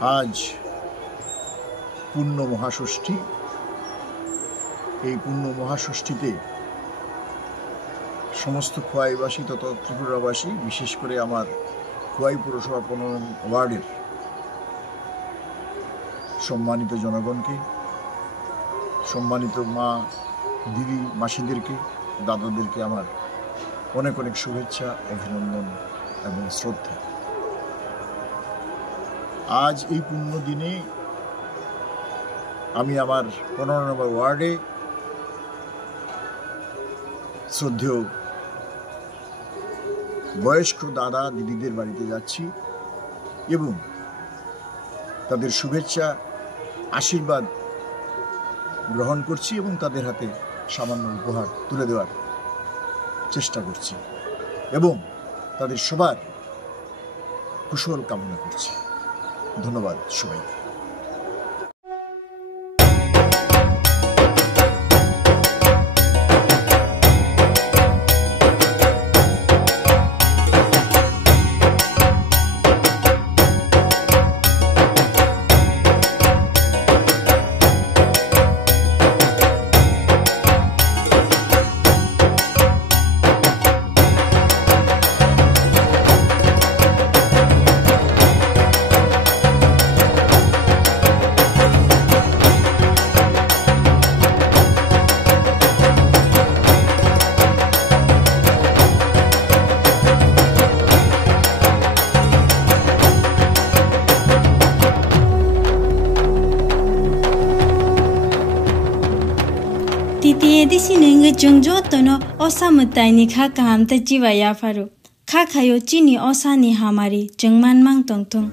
आज पूर्ण महाषष्ठी এই পূর্ণ মহাষষ্ঠীতে সমস্ত খোয়াইবাসী তথা ত্রিপুরাবাসী বিশেষ করে আমার খোয়াই পৌরসভা 15 ওয়ার্ডের সম্মানিত জনগণকে, সম্মানিত মা দিদি মাসিদেরকে, দাদাদেরকে আমার অনেক অনেক শুভেচ্ছা, অভিনন্দন এবং শ্রদ্ধা। আজ এই পূর্ণ দিনে আমি আমার 15 নম্বর ওয়ার্ডে শ্রদ্ধেয় বয়স্ক দাদা দিদিদের বাড়িতে যাচ্ছি এবং তাদের শুভেচ্ছা আশীর্বাদ গ্রহণ করছি এবং তাদের হাতে সামান্য উপহার তুলে দেওয়ার চেষ্টা করছি এবং তাদের সবার কুশল কামনা করছি। ধন্যবাদ সবাই। Titi edi sinenge jongjo tono osa mutai ni kha kaham ta jiwa ya faru kha khayo chini osa ni hamari jengman mang tong tong